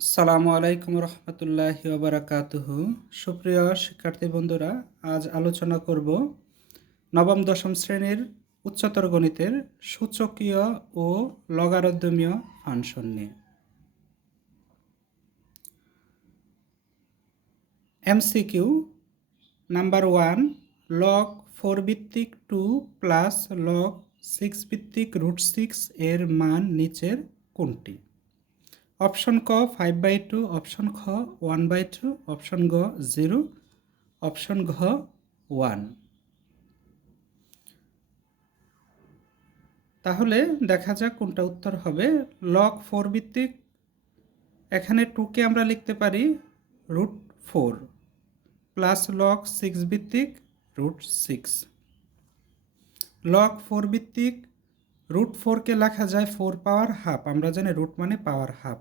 আসসালামু আলাইকুম রহমতুল্লাহি ওবারাকাতুহু। সুপ্রিয় শিক্ষার্থী বন্ধুরা, আজ আলোচনা করব নবম দশম শ্রেণীর উচ্চতর গণিতের সূচকীয় ও লগারিদমীয় ফাংশন নিয়ে। এমসিকিউ নাম্বার 1, লগ 4 ভিত্তিক 2 প্লাস লগ 6 ভিত্তিক √6 এর মান নিচের কোনটি? অপশন ক 5/2, অপশন খ 1/2, অপশন গ 0, অপশন ঘ 1। তাহলে দেখা যাক কোনটা উত্তর হবে। লগ 4 ভিত্তিক এখানে 2কে আমরা লিখতে পারি √4 প্লাস লগ 6 ভিত্তিক √6। লগ 4 ভিত্তিক √4কে লেখা যায় 4 পাওয়ার হাফ, আমরা জানি রুট মানে পাওয়ার হাফ,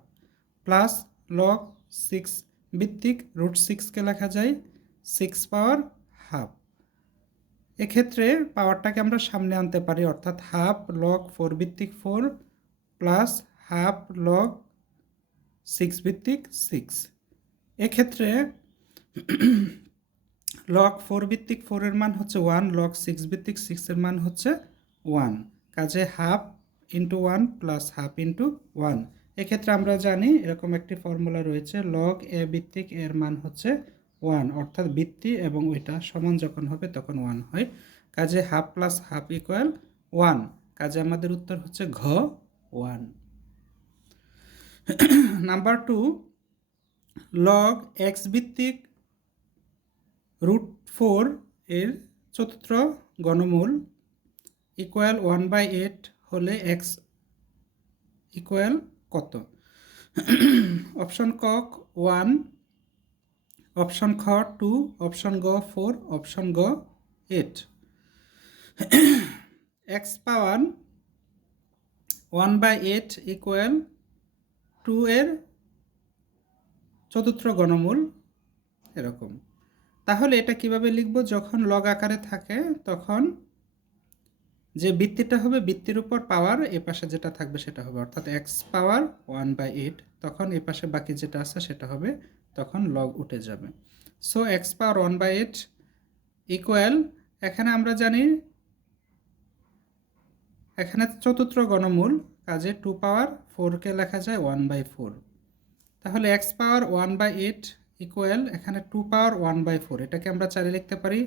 প্লাস লগ 6 ভিত্তিক √6কে লেখা যায় 6 পাওয়ার হাফ। এক্ষেত্রে পাওয়ারটাকে আমরা সামনে আনতে পারি, অর্থাৎ হাফ লগ 4 ভিত্তিক 4 প্লাস হাফ লগ 6 ভিত্তিক 6। এক্ষেত্রে লগ 4 ভিত্তিক 4 এর মান হচ্ছে 1, লগ 6 ভিত্তিক 6 এর মান হচ্ছে 1, কাজে half into 1 plus half into 1। এক্ষেত্রে আমরা জানি এরকম একটি ফর্মুলা রয়েছে, লগ এ ভিত্তিক এর মান হচ্ছে 1, অর্থাৎ ভিত্তি এবং ওইটা সমান যখন হবে তখন 1 হয়, কাজে হাফ প্লাস হাফ ইকুয়াল 1, কাজে আমাদের উত্তর হচ্ছে ঘ 1। নাম্বার 2, লগ এক্স ভিত্তিক √4 এর চতুর্থ ঘনমূল ইকুয়াল 1/8 হলে এক্স ইকুয়াল কত? অপশন ক 1, অপশন খ 2, অপশন গ 4, অপশন গ 8। এক্স পাওয়ার 1/8 ইকুয়াল 2 এর চতুর্থ ঘনমূল এরকম। তাহলে এটা কিভাবে লিখব? যখন লগ আকারে থাকে তখন যে ভিত্তিটা হবে ভিত্তির উপর পাওয়ার এ পাশে যেটা থাকবে সেটা হবে, অর্থাৎ এক্স পাওয়ার 1/8, তখন এ পাশে বাকি যেটা আছে সেটা হবে, তখন লগ উঠে যাবে। সো এক্স পাওয়ার 1/8 ইকুয়াল, এখানে আমরা জানি এখানে চতুর্থ ঘনমূল, কাজে 2 পাওয়ার 4কে লেখা যায় 1/4। তাহলে এক্স পাওয়ার 1/8 ইকুয়াল এখানে 2 পাওয়ার 1/4, এটাকে আমরা চারে লিখতে পারি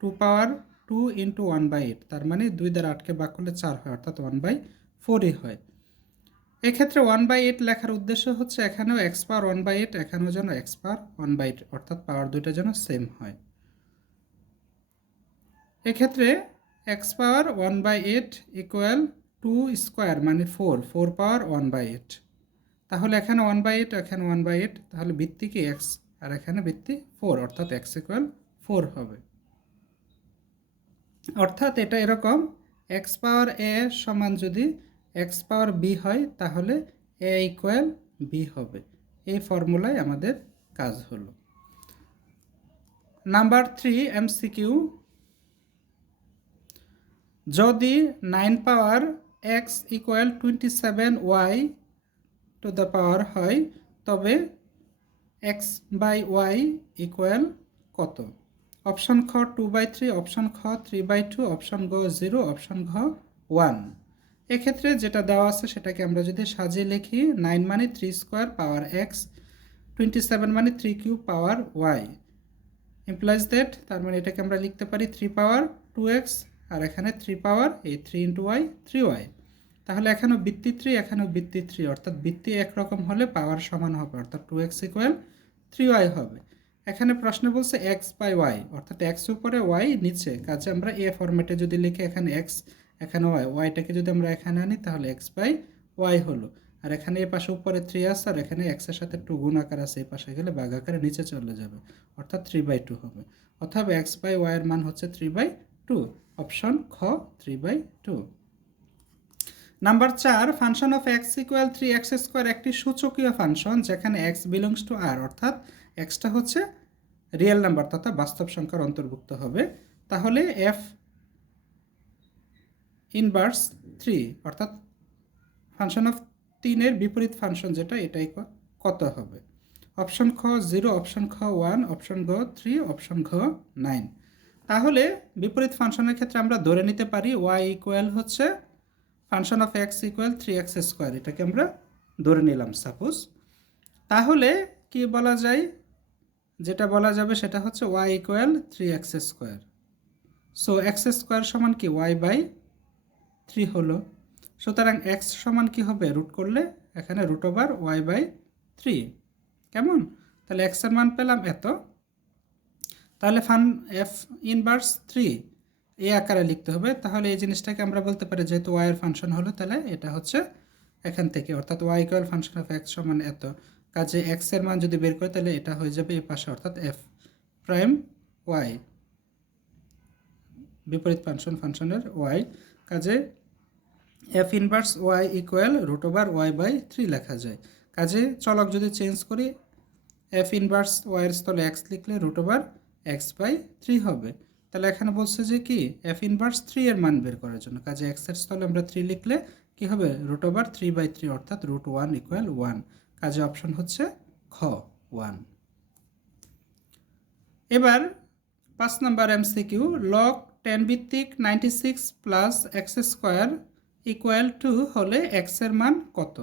2 পাওয়ার 2 ইন্টু 1/8, তার মানে 2 দ্বারা 8কে ভাগ করলে 4 হয়, অর্থাৎ 1/4ই হয়। এক্ষেত্রে 1/8 লেখার উদ্দেশ্য হচ্ছে এখানেও এক্স পাওয়ার 1/8, এখানেও যেন এক্স পাওয়ার 1/8, অর্থাৎ পাওয়ার দুইটা যেন সেম হয়। এক্ষেত্রে এক্স পাওয়ার 1/8 ইকুয়াল 2 স্কোয়ার মানে 4 পাওয়ার 1/8। তাহলে এখানে 1/8, এখানে 1/8, তাহলে ভিত্তি কি এক্স আর এখানে ভিত্তি 4, অর্থাৎ এক্স ইকুয়াল 4 হবে। অর্থাৎ এটা এরকম, এক্স পাওয়ার এ সমান যদি এক্স পাওয়ার বি হয় তাহলে এ ইকুয়াল বি হবে। এই ফর্মুলায় আমাদের কাজ হলো। নাম্বার 3 এমসিকিউ, যদি 9 power X equal 27y to the power হয় তবে এক্স বাই ওয়াই ইকুয়াল কত? অপশন খ 2/3, অপশন খ 3/2, অপশন গ 0, অপশন ঘ 1। এক্ষেত্রে যেটা দেওয়া আছে সেটাকে আমরা যদি সাজিয়ে লিখি, 9 মানে 3 স্কোয়ার পাওয়ার এক্স, 27 মানে 3 কিউব পাওয়ার ওয়াই, ইমপ্লাইজ দ্যাট, তার মানে এটাকে আমরা লিখতে পারি 3 পাওয়ার 2x, আর এখানে 3 পাওয়ার এই 3 ইন্টু ওয়াই 3y। তাহলে এখানেও ভিত্তি 3, এখানেও ভিত্তি 3, অর্থাৎ ভিত্তি একরকম হলে পাওয়ার সমান হবে, অর্থাৎ 2x ইকুয়াল 3y হবে। এখানে প্রশ্ন বলছে এক্স বাই ওয়াই, অর্থাৎ এক্স উপরে ওয়াই নিচে, কাজে আমরা এ ফরম্যাটে যদি লিখি এখানে এক্স এখানে ওয়াই, ওয়াইটাকে যদি আমরা এখানে আনি তাহলে এক্স বাই ওয়াই হলো, আর এখানে এ পাশে উপরে 3 আছে আর এখানে এক্সের সাথে 2 গুণ আকার আছে, এই পাশে গেলে ভাগ আকারে নিচে চলে যাবে, অর্থাৎ 3/2 হবে। অর্থাৎ এক্স বাই ওয়াইয়ের মান হচ্ছে 3/2, অপশন খ 3/2। Number 4, function of x equal 3x square একটি সূচকীয় ফাংশন যেখানে এক্স বিলংস টু আর, অর্থাৎ এক্সটা হচ্ছে রিয়েল নাম্বার তথা বাস্তব সংখ্যার অন্তর্ভুক্ত হবে। তাহলে এফ ইনভার্স 3, অর্থাৎ ফাংশন অফ 3 এর বিপরীত ফাংশন যেটা, এটাই কত হবে? অপশন খ 0, অপশন খ 1, অপশন ঘ 3, অপশন ঘ 9। তাহলে বিপরীত ফাংশনের ক্ষেত্রে আমরা ধরে নিতে পারি y ইকুয়াল হচ্ছে function of x equal 3x square, এটাকে আমরা ধরে নিলাম সাপোজ। তাহলে কি বলা যায়? যেটা বলা যাবে সেটা হচ্ছে y equal 3x square. So x square সমান কি y বাই 3 হলো। সুতরাং x সমান কি হবে? রুট করলে এখানে রুট ওভার y বাই 3। কেমন? তাহলে x এর মান পেলাম এত। তাহলে এফ ইনভার্স 3 এই আকারে লিখতে হবে। তাহলে এই জিনিসটাকে আমরা বলতে পারি যেহেতু y এর ফাংশন হলো, তাহলে এটা হচ্ছে এখান থেকে, অর্থাৎ y equal function of x সমান এত। কাজে x এর মান যদি বের করে তাহলে এটা হয়ে যাবে এই পাশে, অর্থাৎ f প্রাইম y, বিপরীত ফাংশনের y। কাজে f inverse y equal root over y by 3 লেখা যায়। কাজে চলক যদি চেঞ্জ করি, f ইনভার্স y এর স্থলে x লিখলে রুট ওভার x বাই 3 হবে। তাহলে এখানে বলছে যে কি f ইনভার্স 3 এর মান বের করার জন্য, কাজে x এর স্থলে আমরা 3 লিখলে কি হবে? রুট ওভার 3 বাই 3, অর্থাৎ রুট 1 ইকুয়াল 1। কাজে অপশন হচ্ছে খ 1। এবার 5 নম্বর এমসিকিউ, লগ 10 ভিত্তিক 96 plus x square equal to হলে এক্স এর মান কত?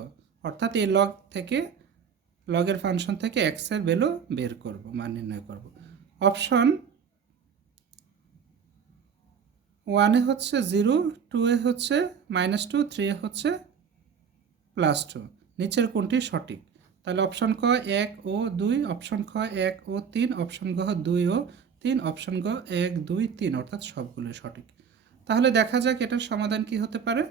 অর্থাৎ এই লগ থেকে, লগের ফাংশন থেকে এক্স এর ভ্যালু বের করব, মান নির্ণয় করব। অপশন 1 হচ্ছে 0, 2 হচ্ছে -2, 3 হচ্ছে +2। নিচের কোনটি সঠিক? তাহলে অপশন ক 1 ও 2, অপশন খ 1 ও 3, অপশন ঘ 2 ও 3, অপশন ঘ 1, 2, 3, অর্থাৎ সবগুলো সঠিক। তাহলে দেখা যাক এটার সমাধান কি হতে পারে।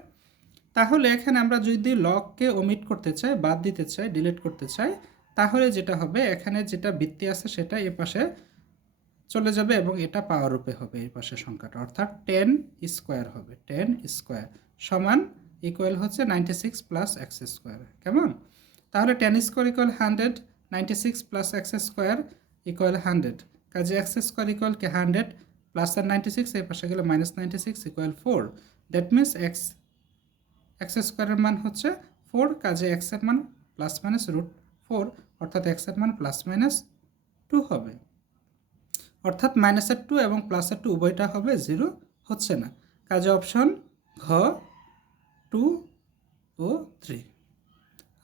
তাহলে এখানে আমরা যদি লগকে ওমিট করতে চাই, বাদ দিতে চাই, ডিলিট করতে চাই, তাহলে যেটা হবে এখানে যেটা ভিত্তি আছে সেটা এ পাশে চলে যাবে এবং এটা পাওয়ার রূপে হবে এই পাশের সংখ্যাটা, অর্থাৎ 10 স্কোয়ার হবে। 10 স্কোয়ার সমান ইকুয়াল হচ্ছে 96 প্লাস এক্স স্কোয়ার। কেমন? তাহলে 10 square equal 100, 96 plus x square equal 100। কাজে এক্স স্কোয়ার ইকুয়াল কি 100 প্লাস আর 96, এই পাশে গেলে -96 ইকুয়াল 4। দ্যাট মিনস এক্স স্কোয়ারের মান হচ্ছে 4। কাজে এক্স এর মান প্লাস মাইনাস রুট 4, অর্থাৎ এক্স এর মান প্লাস মাইনাস 2 হবে। অর্থাৎ -2 এবং +2 উভয়টা হবে 0, হচ্ছে না। কাজে অপশন ঘ 2 ও 3।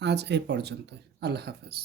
আজ এই পর্যন্তই। আল্লাহ হাফেজ।